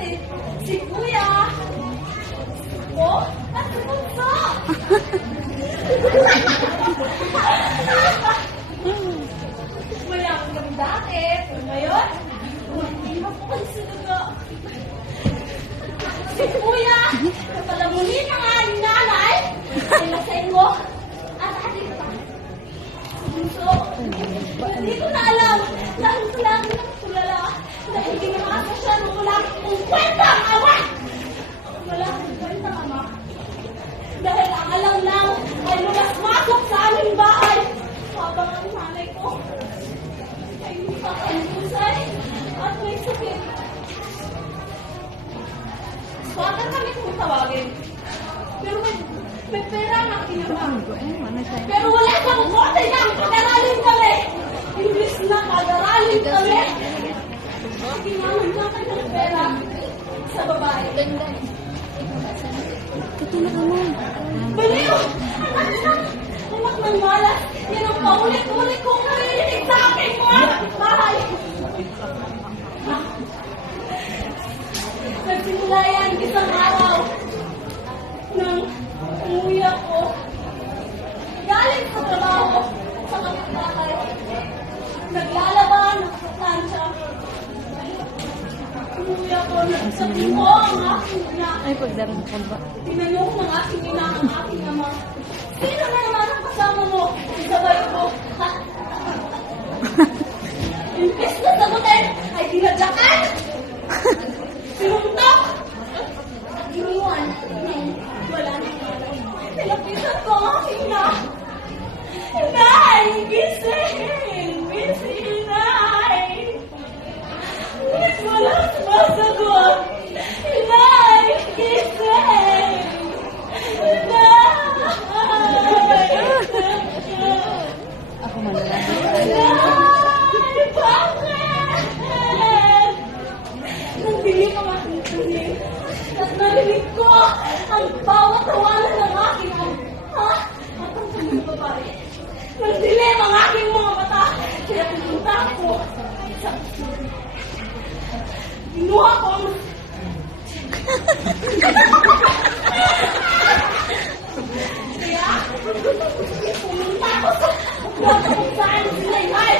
natin. Si Kuya. Oh, at si Bunso. Wala akong kami dati. Pero ngayon, hindi mo po ang sinugo. Si Kuya, napalamunin na nga ni nanay. Ay nasayin mo. At atin pa. Si Bunso, hindi ko na alam. Lalo-lalo ng tulala. Dahil ginamasa siya nung wala akong kwentang ama. Wala akong kwentang ama. Dahil ang alam lang ay lumas-masok sa aming bahay. Habang ang nanay ko ay nakakalusay at may sakit. Swatan kami kung tawagin. Pero may pera ang aking ama. Pero wala kang kote na pag-aralin kami. Imbis na pag-aralin kami. Ginawan natin ng pera sa babae. Ito na naman. Baliw! Anak ng malas! Yan ang paulit-ulit kong naririnig sa aking mga bahay! Nagsimula yan isang araw nang umuwi ako. Galing sa trabaho sa kapitbahay. Naglalaba ng plansya. Umuwi ako, nagsabi ko ang aking ina. Ay, pagdarang ko ba? Tinanong ng aking ina ang aking ama. Sino na naman ang kasama mo? Isabay ko. Imbes na sagutin ay dinadyakan. Sinuntok. Iniwan. Wala na nanay. Nilapitan ko ang aking ina. Inay! Gising! Gising, inay! Wala sumasagot. Inay! Gising! Inay! Ako malalabi. Inay! Bakit? Nagdilim ang aking tuloy. At narinig ko ang bawat tawanan ng aking ha? At ang tuloy babae. Nagdilim ang aking mga mata. Kaya pumunta ako sa Kinuha ko ang... Kaya, pumunta ako sa kung saan sila ay